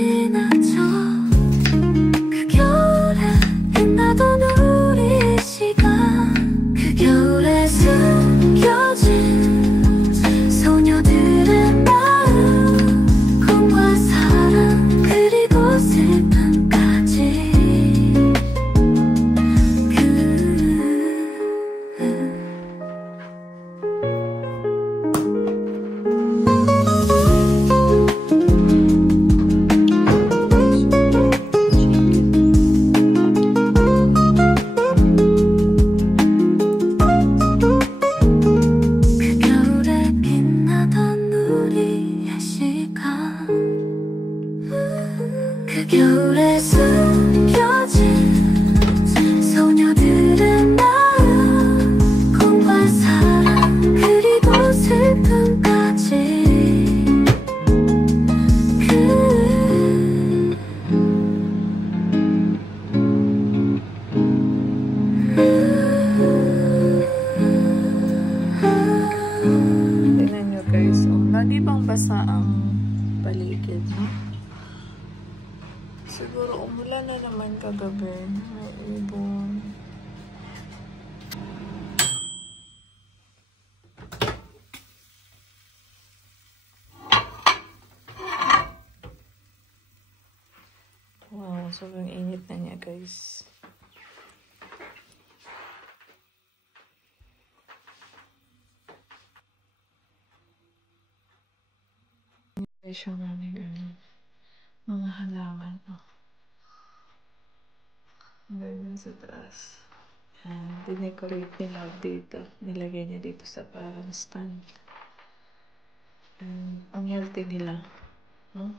지나쳐 그 겨울에 빛나던 우리의 시간 그 겨울에 숨겨진 소녀들의 마음 꿈과 사랑 그리고 슬픔까지 그 겨울에 숨겨진 소녀들의 마음 꿈과 사랑 그리고 슬픔까지 Tingnan nyo guys, lagi bang basa ang paligid, no? Siguro umulan na naman kagabi. Ibon. Wow, sobrang init na niya guys. Guys, yung mga halaman. Oh. Ganyan sa taas. Dinecorate nila dito. Nilagay niya dito sa parang stand. Ang healthy nila. Huh?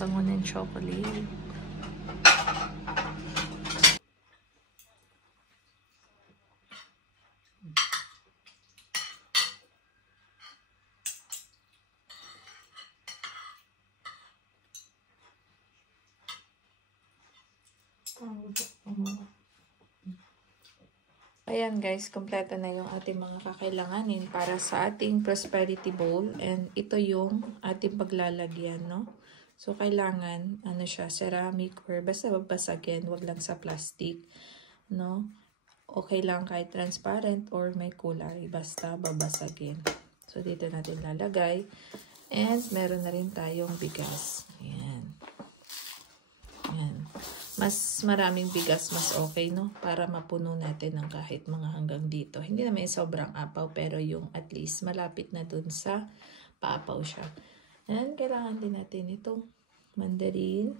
Bango ng chocolate. Ayan guys, kompleto na yung ating mga kakailanganin para sa ating prosperity bowl. And ito yung ating paglalagyan, no? So, kailangan, ano siya, ceramic or basta babasagin, wag lang sa plastic, no? Okay lang kahit transparent or may kulay, basta babasagin. So, dito natin lalagay. And meron na rin tayong bigas. Ayan. Ayan. Mas maraming bigas, mas okay, no? Para mapuno natin ng kahit mga hanggang dito. Hindi naman sobrang apaw, pero yung at least malapit na dun sa paapaw siya. And kailangan din natin itong mandarin.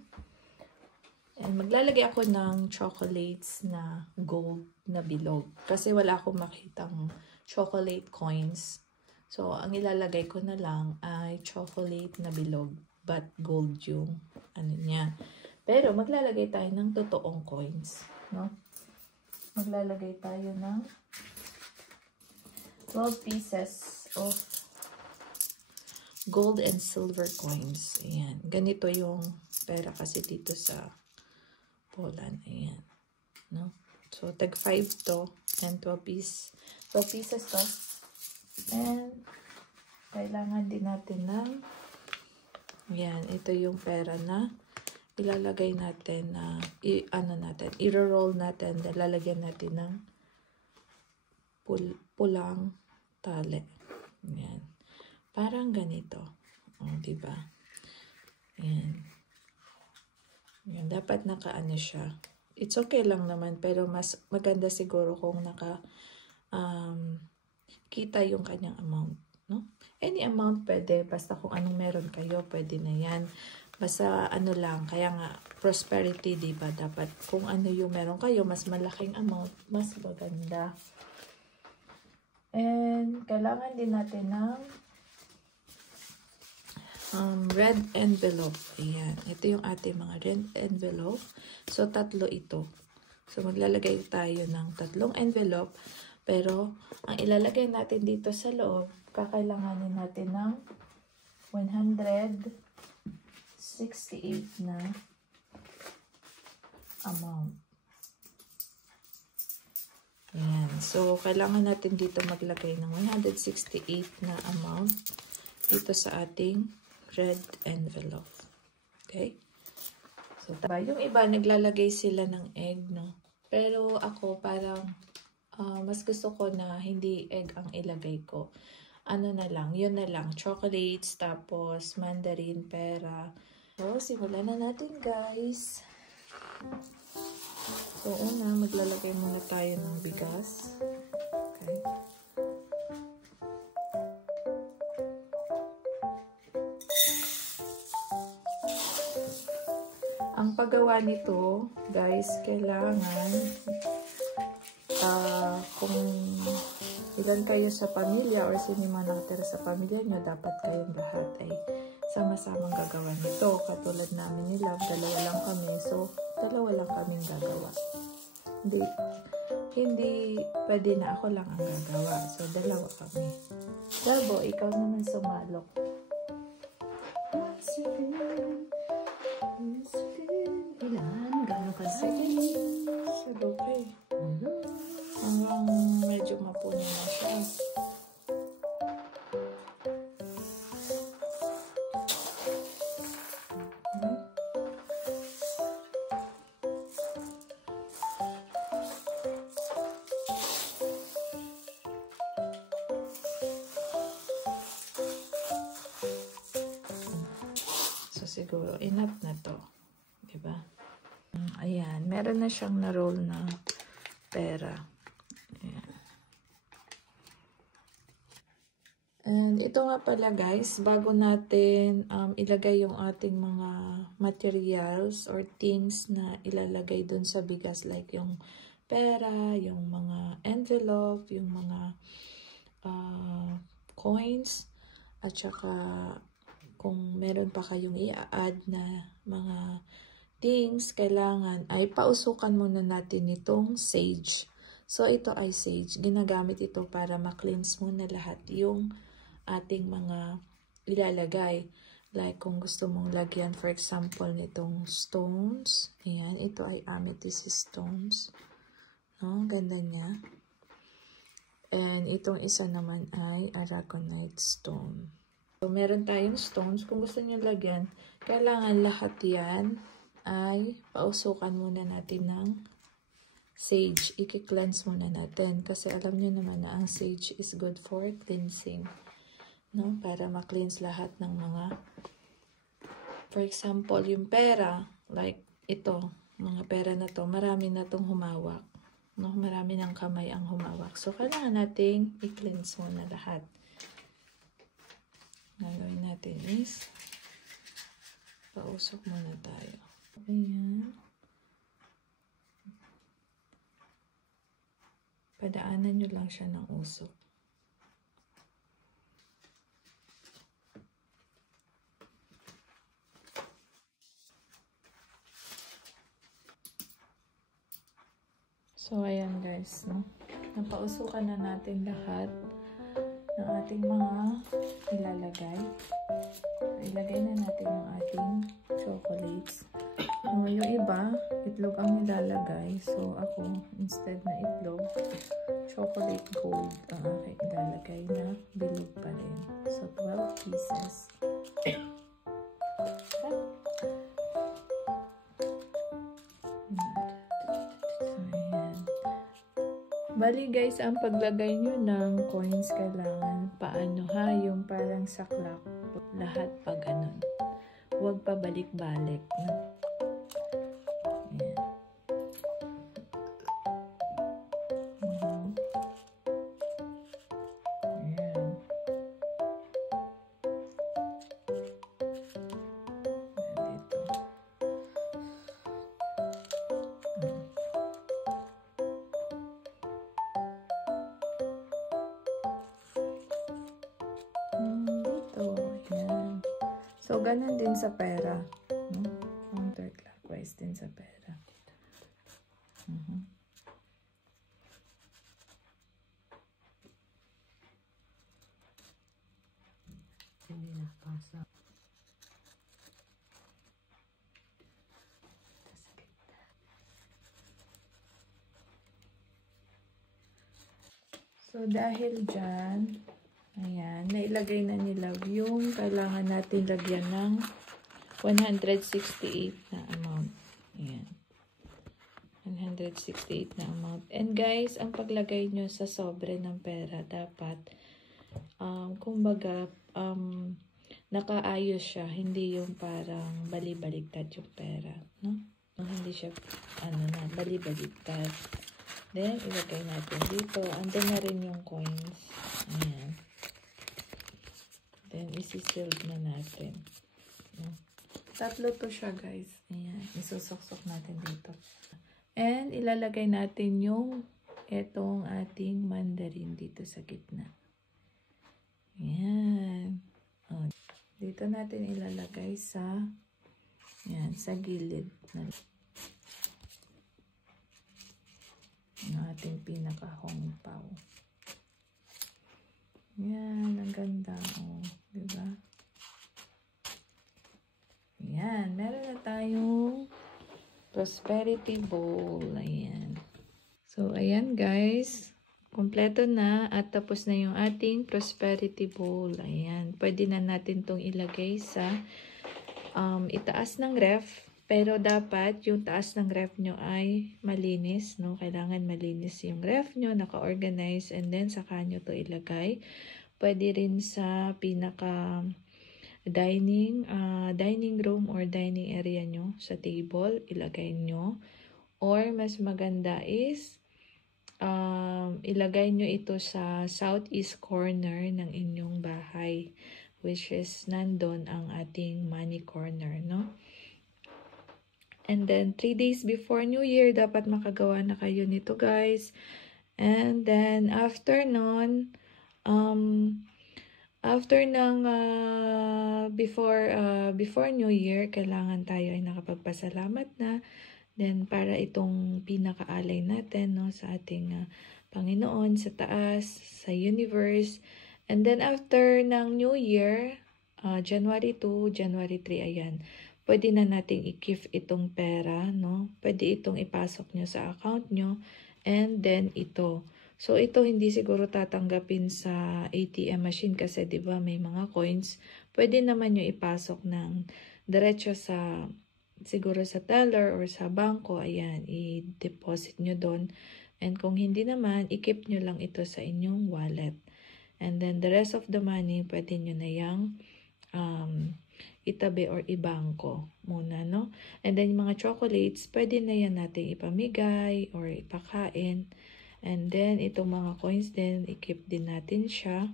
And maglalagay ako ng chocolates na gold na bilog. Kasi wala akong makitang chocolate coins. So, ang ilalagay ko na lang ay chocolate na bilog. But gold yung ano niya. Pero maglalagay tayo ng totoong coins, no? Maglalagay tayo ng 12 pieces of gold and silver coins. Ayan. Ganito yung pera kasi dito sa Poland. Ayan. No? So, tag 5 to and 12 pieces to. And kailangan din natin ng ayan. Ito yung pera na ilalagay natin na i-roll natin, lalagyan natin ng pulang tali. Ayan. Parang ganito. O, diba? Ayan. Yan, dapat naka-ano siya. It's okay lang naman, pero mas maganda siguro kung kita yung kanyang amount, no? Any amount pwede, basta kung anong meron kayo, pwede na yan. Basta ano lang, kaya nga prosperity, diba? Dapat kung ano yung meron kayo, mas malaking amount, mas maganda. And kailangan din natin ng red envelope. Ayan. Ito yung ating mga red envelope. So, 3 ito. So, maglalagay tayo ng 3 envelope. Pero, ang ilalagay natin dito sa loob, kakailanganin natin ng 168 na amount. Ayan. So, kailangan natin dito maglagay ng 168 na amount dito sa ating red envelope. Okay? So, yung iba, naglalagay sila ng egg, no? Pero ako, parang, mas gusto ko na hindi egg ang ilagay ko. Ano na lang, yun na lang. Chocolates, tapos mandarin, pera. So, simulan na natin, guys. So, una, maglalagay muna tayo ng bigas. Okay. Ang paggawa nito, guys, kailangan kung ilan kayo sa pamilya or sino man nakatira sa pamilya nyo, dapat kayong lahat ay sama-samang gagawa nito. Katulad namin nila, 2 lang kami. So, 2 lang kaming gagawa. Hindi pwede na ako lang ang gagawa. So, 2 kami. Dabo, ikaw naman sumalok. Ilan? Gano'n ka Sige. Okay. Hanggang medyo mapuno na siya. So, siguro enough na to. Diba? Ayan. Meron na siyang na-roll na pera. Ayan. And ito nga pala, guys, bago natin ilagay yung ating mga materials or things na ilalagay dun sa bigas, like yung pera, yung mga envelope, yung mga coins, at saka kung meron pa kayong i-add na mga things, kailangan ay pausukan muna natin itong sage. So, ito ay sage. Ginagamit ito para ma-cleanse muna lahat yung ating mga ilalagay. Like, kung gusto mong lagyan, for example, nitong stones. Ayan, ito ay amethyst stones. No, ganda niya. And itong isa naman ay aragonite stone. So, meron tayong stones. Kung gusto niyo lagyan, kailangan lahat yan ay pausukan muna natin ng sage. I-cleanse muna natin. Kasi alam niyo naman na ang sage is good for cleansing. No? Para ma-cleanse lahat ng mga, for example, yung pera, like ito, mga pera na to, marami na tong humawak. No? Marami ng kamay ang humawak. So, kailangan nating i-cleanse muna lahat. Gagawin natin is pausok muna tayo. Ayan. Padaanan nyo lang siya ng usok. So, ayan guys, no? Napausukan na natin lahat ng ating mga ilalagay. So, ilagay na natin yung ating chocolates. No, yung iba, itlog ang nilalagay. So, ako, instead na itlog, chocolate gold ang aking ilalagay na bilog pa rin. So, 12 pieces. Bali guys, ang paglagay nyo ng coins kailangan paano ha, yung parang saklak, lahat pa ganun. Huwag pa balik-balik. No? So, ganun din sa pera. No? Counterclockwise din sa pera. Hindi nakapasa. So, dahil dyan, ayan, nailagay na nila yung kailangan natin lagyan ng 168 na amount. Ayan. 168 na amount. And guys, ang paglagay nyo sa sobre ng pera, dapat, kumbaga, nakaayos siya. Hindi yung parang bali-baligtad yung pera. No? Hindi siya, bali-baligtad. Then, ilagay natin dito. Andun na rin yung coins. Ayan. Then, isi-sealed na natin. Ayan. Tatlo to siya, guys. Ayan. Isusok-sok natin dito. And, ilalagay natin yung etong ating mandarin dito sa gitna. Ayan. O, dito natin ilalagay sa, ayan, sa gilid. Ang ating pinaka-hongpao. Yan, ang ganda. O, diba? Yan, meron na tayong prosperity bowl. Ayan. So, ayan guys. Kompleto na at tapos na yung ating prosperity bowl. Ayan. Pwede na natin tong ilagay sa itaas ng ref. Pero dapat yung taas ng ref nyo ay malinis, no? Kailangan malinis yung ref nyo, naka-organize, and then saka nyo to ilagay. Pwede rin sa pinaka dining room or dining area nyo, sa table, ilagay nyo. Or mas maganda is ilagay nyo ito sa southeast corner ng inyong bahay, which is nandun ang ating money corner, no? And then, 3 days before New Year, dapat makagawa na kayo nito, guys. And then, after nun, before New Year, kailangan tayo ay nakapagpasalamat na. Then, para itong pinakaalay natin, no, sa ating Panginoon, sa taas, sa universe. And then, after ng New Year, January 2, January 3, ayan. Pwede na nating i-gift itong pera, no? Pwede itong ipasok nyo sa account nyo. And then ito. So, ito hindi siguro tatanggapin sa ATM machine kasi, di ba, may mga coins. Pwede naman nyo ipasok ng diretso sa, siguro sa teller or sa bangko. Ayan, i-deposit nyo doon. And kung hindi naman, i-keep nyo lang ito sa inyong wallet. And then, the rest of the money, pwede nyo na yang itabi or ibangko muna, no? And then, yung mga chocolates, pwede na yan natin ipamigay or ipakain. And then, itong mga coins din, i-keep din natin siya.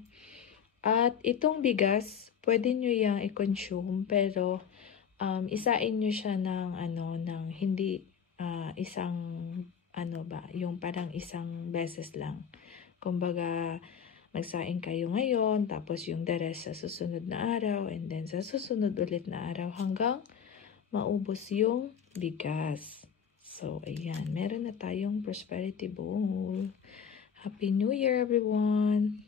At itong bigas, pwede nyo yang i-consume, pero isain nyo siya ng, ng hindi isang, yung parang isang beses lang. Kumbaga, magsaing kayo ngayon, tapos yung the rest sa susunod na araw, and then sa susunod ulit na araw hanggang maubos yung bigas. So, ayan. Meron na tayong prosperity bowl. Happy New Year, everyone!